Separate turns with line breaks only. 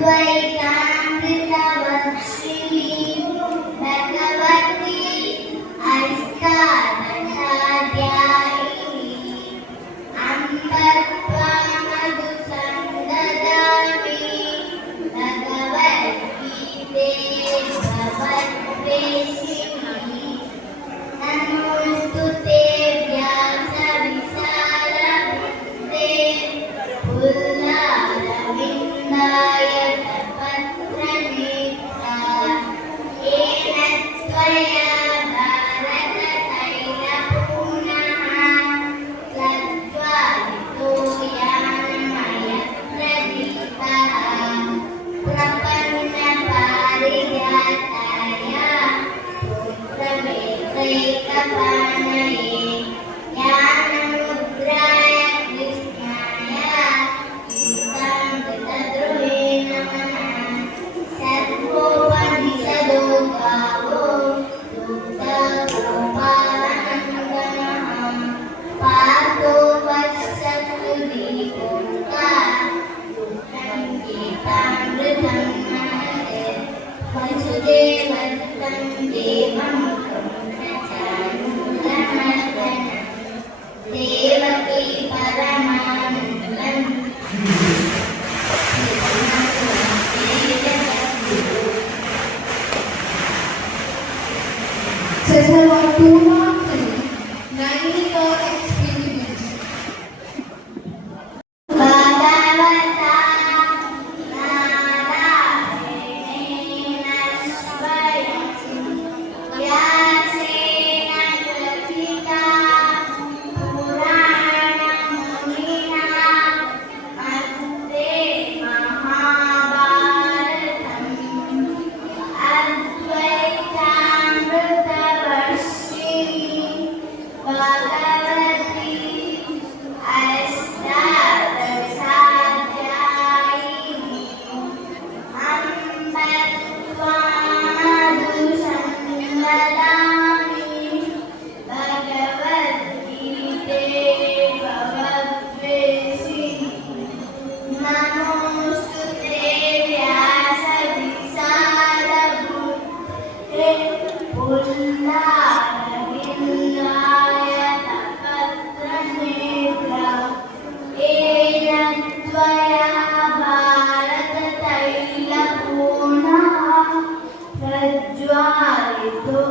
like that.
Says hello to Martin, Nanika Express.
Allah.